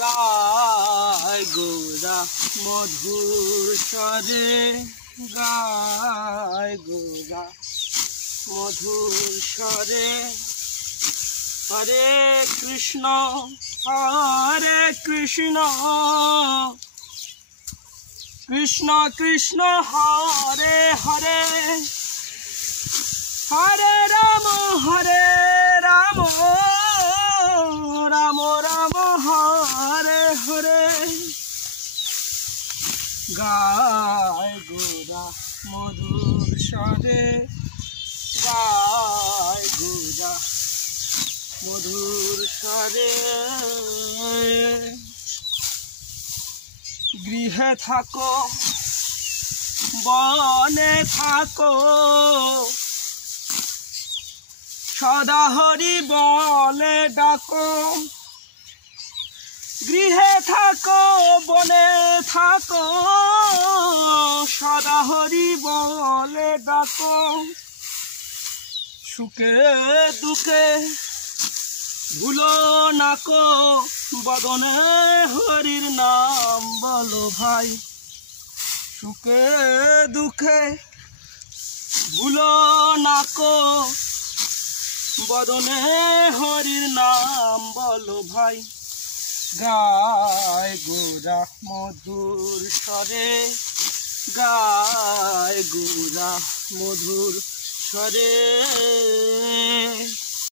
গায় গোরা মধুর স্বরে, গায় গোরা মধুর স্বরে। হরে কৃষ্ণ কৃষ্ণ কৃষ্ণ হরে হরে, হরে রাম রাম রাম হরে হরে। গায় গোরা মধুর স্বরে, গায় গোরা মধুর স্বরে। গৃহে থাকো বনে থাকো, সদা হরি বলে ডাকো। গৃহে থাকো বনে থাকো, সদা হরি বলে ডাকো। সুখে দুঃখে ভুলো নাকো, বদনে হরির নাম বলো ভাই। সুখে দুঃখে ভুলো নাকো, বদনে হরির নাম বলো ভাই। গায় গোরা মধুর স্বরে, গায় গোরা মধুর স্বরে।